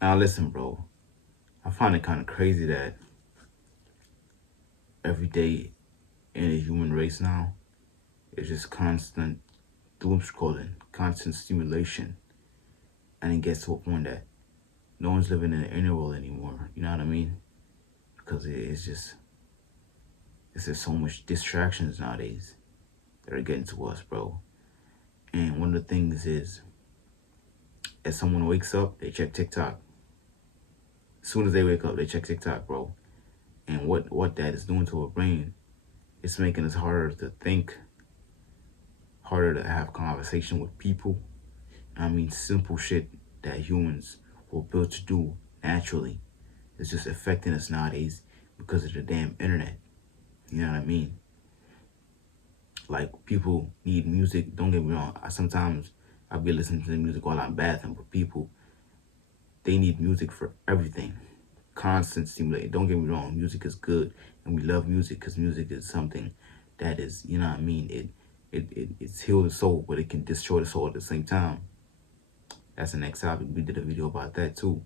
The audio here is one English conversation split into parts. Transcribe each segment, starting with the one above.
Now listen, bro. I find it kind of crazy that every day in the human race now is just constant doom scrolling, constant stimulation, and it gets to a point that no one's living in the inner world anymore. You know what I mean? Because it's just so much distractions nowadays that are getting to us, bro. And one of the things is, as someone wakes up, they check TikTok. As soon as they wake up, they check TikTok, bro. And what that is doing to our brain, it's making us harder to think, harder to have conversation with people. I mean, simple shit that humans were built to do naturally. It's just affecting us nowadays because of the damn internet. You know what I mean? Like, people need music. Don't get me wrong. Sometimes I'll be listening to the music while I'm bathing, but people, they need music for everything. Constant stimulation. Don't get me wrong. Music is good, and we love music because music is something that is, you know what I mean? It's healed the soul, but it can destroy the soul at the same time. That's the next topic. We did a video about that too.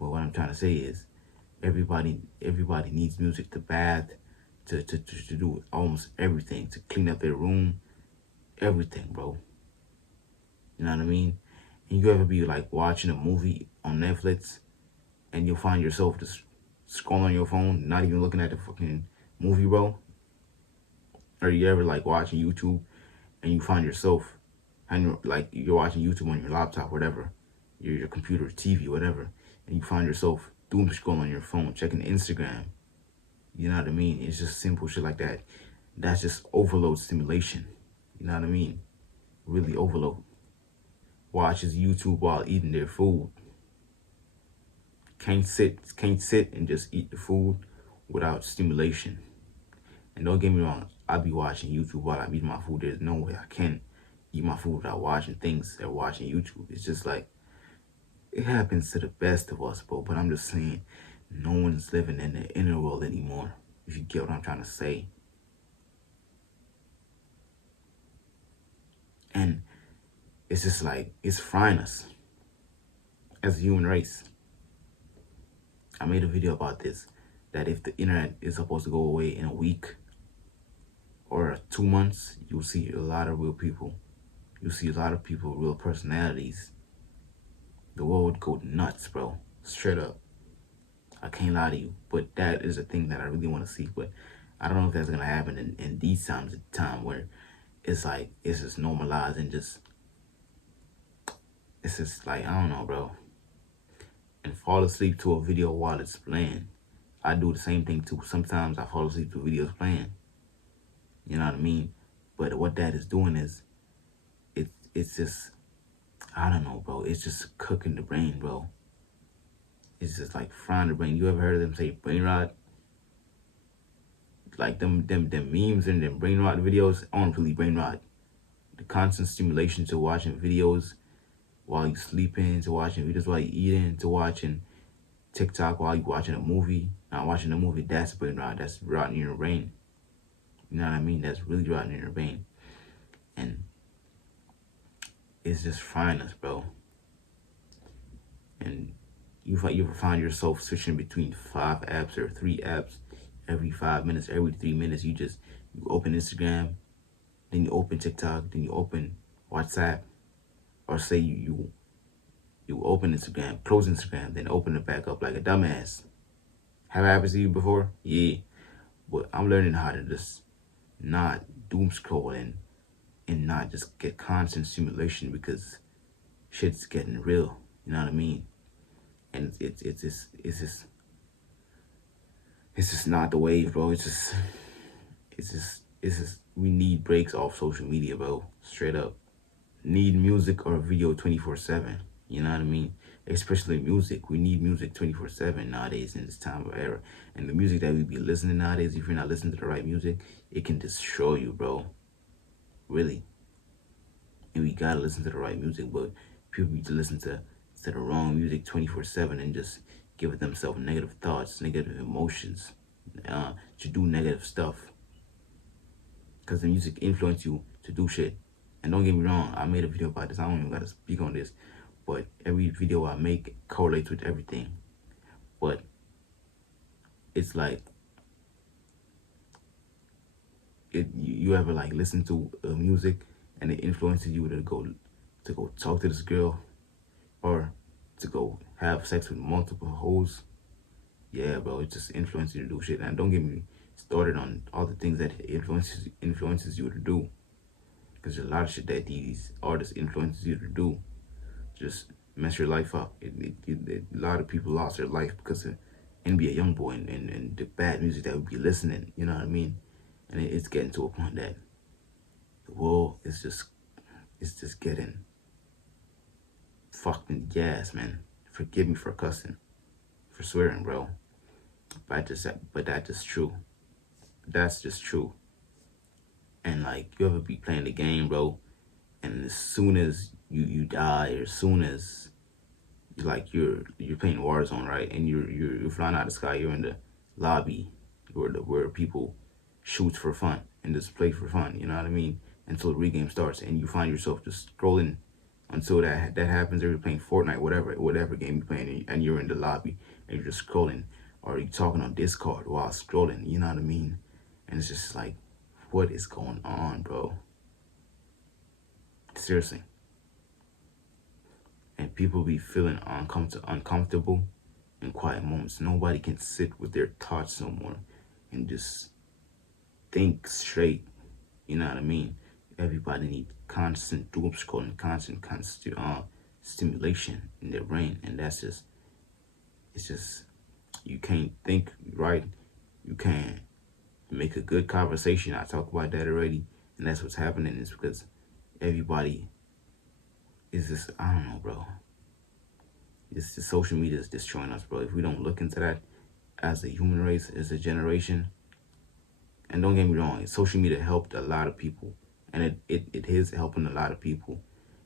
But what I'm trying to say is, everybody needs music to bath, to do almost everything, to clean up their room, everything, bro. You know what I mean? And you ever be like watching a movie on Netflix and you'll find yourself just scrolling on your phone, not even looking at the fucking movie, bro? Or you ever like watching YouTube and you find yourself, and like you're watching YouTube on your laptop, whatever, your computer, TV, whatever, and you find yourself doom scrolling on your phone, checking Instagram. You know what I mean? It's just simple shit like that. That's just overload stimulation. You know what I mean? Really overload. Watches YouTube while eating their food. Can't sit and just eat the food without stimulation. And don't get me wrong, I'll be watching YouTube while I'm eating my food. There's no way I can eat my food without watching things or watching YouTube. It's just like, it happens to the best of us, bro. But I'm just saying, no one's living in the inner world anymore, if you get what I'm trying to say. And it's just like, it's frying us as a human race. I made a video about this, that if the internet is supposed to go away in a week or 2 months, you'll see a lot of real people. You'll see a lot of people, real personalities. The world would go nuts, bro. Straight up. I can't lie to you. But that is a thing that I really want to see. But I don't know if that's going to happen in these times, at the time where it's like, it's just normalized and just, it's just like, I don't know, bro. And fall asleep to a video while it's playing. I do the same thing too. Sometimes I fall asleep to videos playing. You know what I mean? But what that is doing is, it's just, I don't know, bro. It's just cooking the brain, bro. It's just like frying the brain. You ever heard of them say brain rot? Like them memes and them brain rot videos aren't really brain rot. The constant stimulation to watching videos while you sleeping, to watching videos while you eating, to watching TikTok while you watching a movie, not watching a movie, that's brain rot. That's rotting your brain. You know what I mean? That's really rotting your brain. And it's just frying us, bro. And you ever find yourself switching between 5 apps or 3 apps every 5 minutes, every 3 minutes? You open Instagram, then you open TikTok, then you open WhatsApp, or say you open Instagram, close Instagram, then open it back up like a dumbass. Have it happened to you before? Yeah. But I'm learning how to just not doom scroll and not just get constant stimulation, because shit's getting real. You know what I mean? And it's just not the wave, bro. It's just we need breaks off social media, bro. Straight up. Need music or video 24/7. You know what I mean? Especially music. We need music 24/7 nowadays in this time of era. And the music that we be listening nowadays, if you're not listening to the right music, it can destroy you, bro. Really. And we gotta listen to the right music, but people need to listen to the wrong music 24/7 and just give themselves negative thoughts, negative emotions, to do negative stuff. Because the music influence you to do shit. And don't get me wrong, I made a video about this. I don't even gotta speak on this. but every video I make correlates with everything. But it's like, you ever like listen to music and it influences you to go talk to this girl, or to go have sex with multiple hoes? Yeah, bro, it just influences you to do shit. And don't get me started on all the things that influences you to do, because there's a lot of shit that these artists influences you to do, just mess your life up. A lot of people lost their life because of NBA YoungBoy and the bad music that we be listening. You know what I mean? And it's getting to a point that the world is just getting fucked in the ass, man. Forgive me for cussing, for swearing, bro. But that's just true. That's just true. And like, you ever be playing the game, bro, and as soon as you die, or as soon as you're playing Warzone, right, and you're flying out of the sky, you're in the lobby where people shoot for fun and just play for fun, you know what I mean? Until the regame starts, and you find yourself just scrolling until that happens. Or you're playing Fortnite, whatever game you're playing, and you're in the lobby and you're just scrolling, or you're talking on Discord while scrolling, you know what I mean? And it's just like, what is going on, bro? Seriously. And people be feeling uncomfortable in quiet moments. Nobody can sit with their thoughts no more and just think straight. You know what I mean? Everybody needs constant doom scrolling, constant stimulation in their brain. And it's just, you can't think right. You can't make a good conversation. I talked about that already. And that's what's happening, is because everybody is just, I don't know, bro. It's just, social media is destroying us, bro. If we don't look into that as a human race, as a generation, and don't get me wrong, social media helped a lot of people, and it is helping a lot of people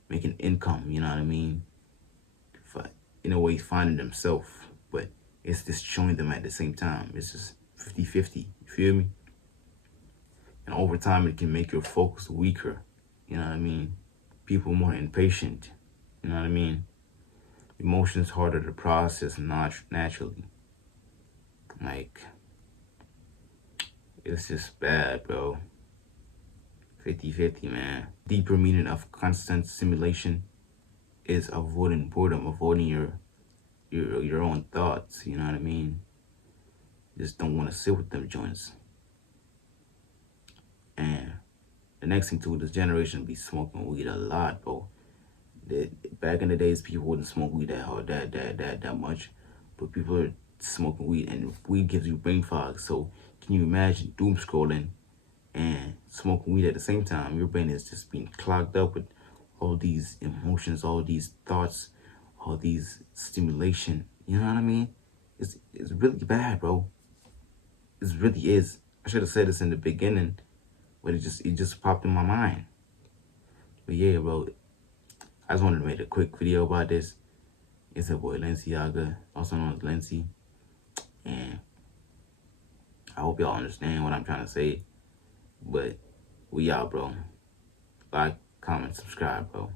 making income, you know what I mean? In a way, finding themselves, but it's destroying them at the same time. It's just 50-50, you feel me? And over time, it can make your focus weaker, you know what I mean? People more impatient, you know what I mean? Emotions harder to process naturally. Like, it's just bad, bro. 50-50, man. Deeper meaning of constant stimulation is avoiding boredom, avoiding your own thoughts, you know what I mean? Just don't want to sit with them joints. And the next thing too, this generation be smoking weed a lot, bro. Back in the days, people wouldn't smoke weed that hard, that much, but people are smoking weed, and weed gives you brain fog. So can you imagine doom scrolling and smoking weed at the same time? Your brain is just being clogged up with all these emotions, all these thoughts, all these stimulation. You know what I mean? It's really bad, bro. It really is. I should have said this in the beginning, but it just popped in my mind. But yeah, bro, I just wanted to make a quick video about this. It's a boy, Lenciaga, also known as Lency. And I hope y'all understand what I'm trying to say. But we out, bro. Like, comment, subscribe, bro.